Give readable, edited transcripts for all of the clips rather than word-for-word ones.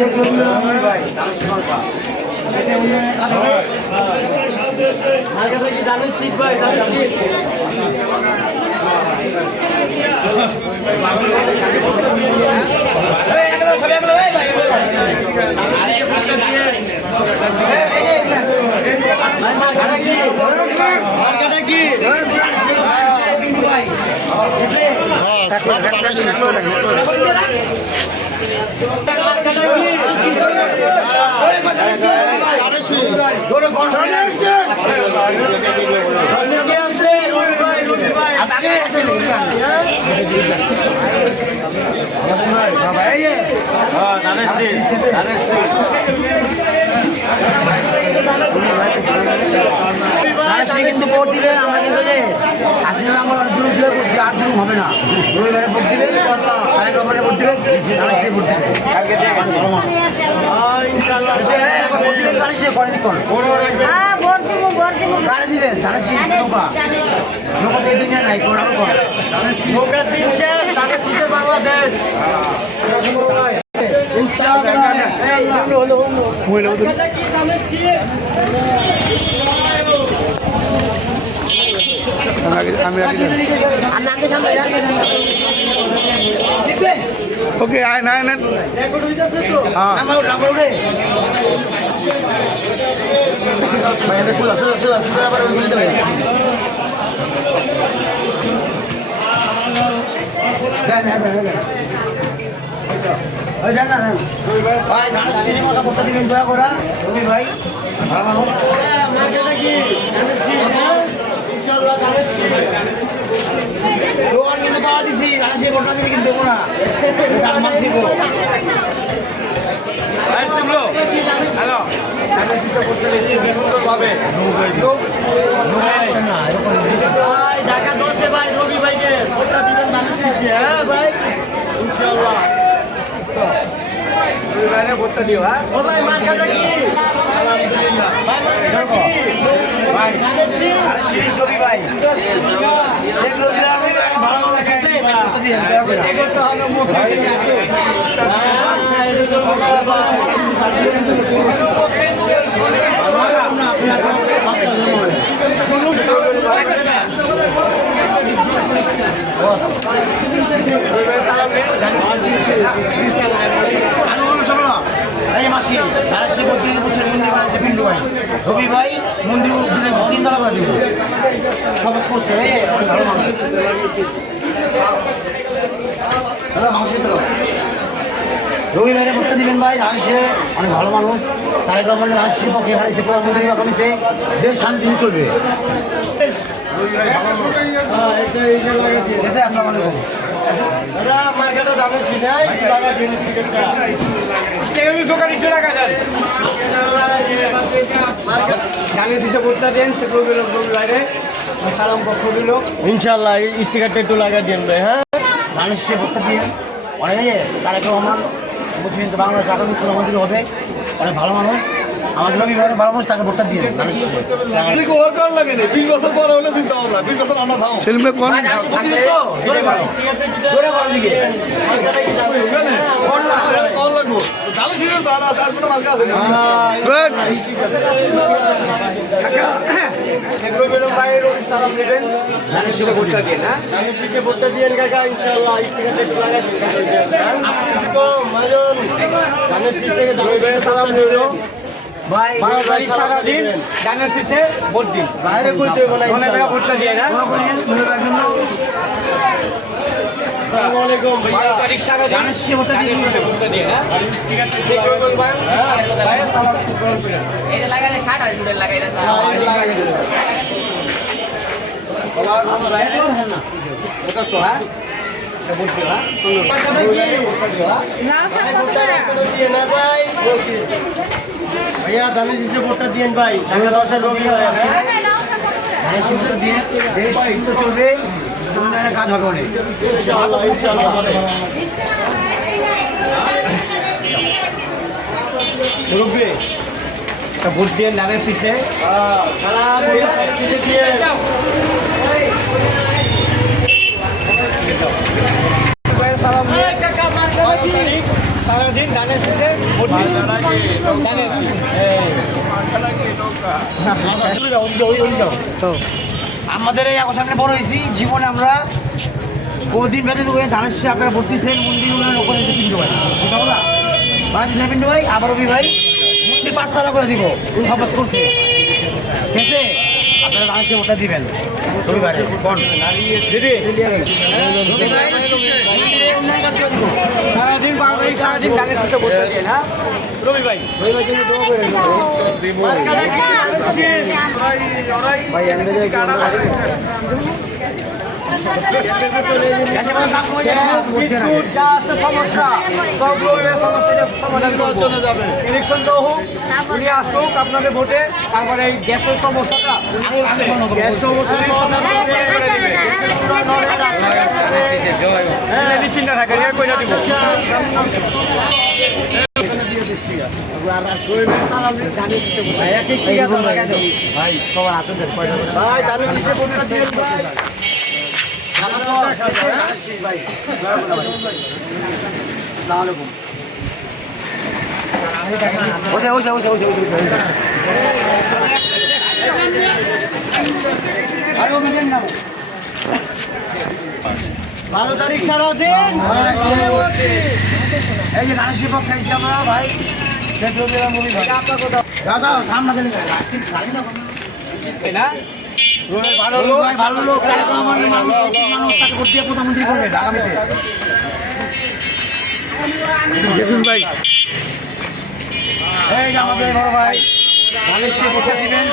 শেখ রবীন্দ্র ভাই কি জানিস শীষ ভাই জানিস শীষ কিন্তু ভোট দিবেন আমরা কিন্তু আসলে আমরা জুলুম ছিল করছি আর জুলুম হবে না রবিবারে ভোট দিবেন তারেক রহমানের ভোট দিবেন তারা সে ভোট দিবেন গাড়ি দিবেন তারা সে নৌকা নৌকা দিন নাই নৌকার দিন শেষ তাদের শীষে বাংলাদেশ ओके आए ना ना ভাই ধানের সিঁড়ি মাথা পড়তে দিবেন দয়া করা রবি ভাই কিন্তু পাওয়া দিছি ধানের সিঁড়ি ভোটটা দিলে কিন্তু দেবো না আমার দিব ঢাকা 10-এ ভাই রবি ভাইকে ভোটটা দিবেন ধানের শীষে হ্যাঁ ভাই ইনশাআল্লাহ রবিবারে ভোটটা দিও হ্যাঁ ও ভাই মার্কাটা কি আলহামদুলিল্লাহ ভাই শীষ রবি ভাই যেগুলো গ্রামে ভালো ভালো খেতে ভোটটা দিয়ে এগুলো হলো মুখ রবি ভাই মন্দির তিনতলা করে দিব সব করছে ভালো মানুষ দাদা মাংস রবি ভাইয়ের ভোটটা দিবেন ভাই হারিসে অনেক ভালো মানুষ তারেক রহমানের হারিসের পক্ষে হারিসে প্রধানমন্ত্রী নির্বাচনীতে দেশ শান্তি চলবে আসসালামু আলাইকুম দাদা মার্কেটে যাবেন সিজাই দোকানে চলে গেছেন ইনশাল্লাহ স্টিকারটা একটু লাগা দিন ভাই হ্যাঁ ধানের সে ভোটটা দিয়ে অনেক তারেক রহমান বুঝছেন তো বাংলাদেশ আগামী প্রধানমন্ত্রী হবে অনেক ভালো মানুষ আমাদের রবি ভাইয়ের ভালো মানুষ তাকে ভোটটা দিয়ে ভাই সারাদিন ধানের শীষে ভোট দিন বাইরে করতে ভোটটা দিয়ে না भैया दानी जी से वोट दिए भाई देश तो चलবে কাজ হবে অনেক ইনশাআল্লাহ ইনশাআল্লাহ রুবি তা ভোট দিয়ে দানের শীষে সালাম শীষে দিয়ে সালাম কাকা মার্কা সারাদিন ধানের শীষে আমাদের এই সামনে বড় হয়েছি জীবনে আমরা কদিন বেতন ধানের শীষে আপনারা ভর্তি ছিলেন মন্দির ওখানে পিন্টু ভাই বাংলাদেশ পিন্টু ভাই আবার রবি ভাই মন্দির 5 তালা করে দিব শপথ করছে ঠিক আছে আপনারা ধানের শীষে ওটা দিবেন রবিবারে কোন সারাদিন বাংলাদেশ সারাদিন ধানের শীষে ভোট দেন হ্যাঁ রবি ভাই ইলেকশন তো হোক উনি আসুক আপনাদের ভোটে তারপরে এই গ্যাসের সমস্যাটা গ্যাস চিন্তা থাকে কইরা দিব ভাই সবার হাতে ভাই ধানের শীষে ভোটটা দিয়ে বারো তারিখ সারাদিন এই যে ধানের শীষ খাইছি আমরা ভাই দাদা সামনে গেলে না ভালো লোক মানুষ তাকে ভোট দিয়ে প্রধানমন্ত্রী করবে আগামীতে ভাই এই যে আমাদের বড় ভাই ধানের শীষ ভোট দিবেন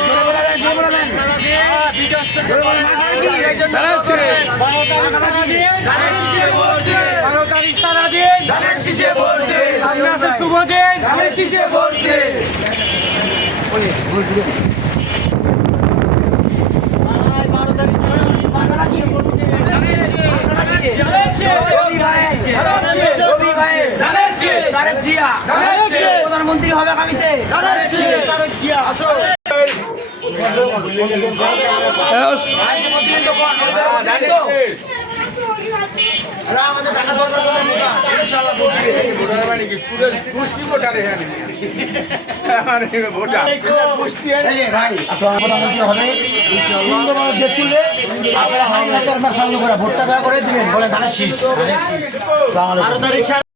শুভ দিন ধানের শীষে ভোট দিন প্রধানমন্ত্রী হবে আগামীতে ভোটটা করে দিবেন বলে ধানের শীষ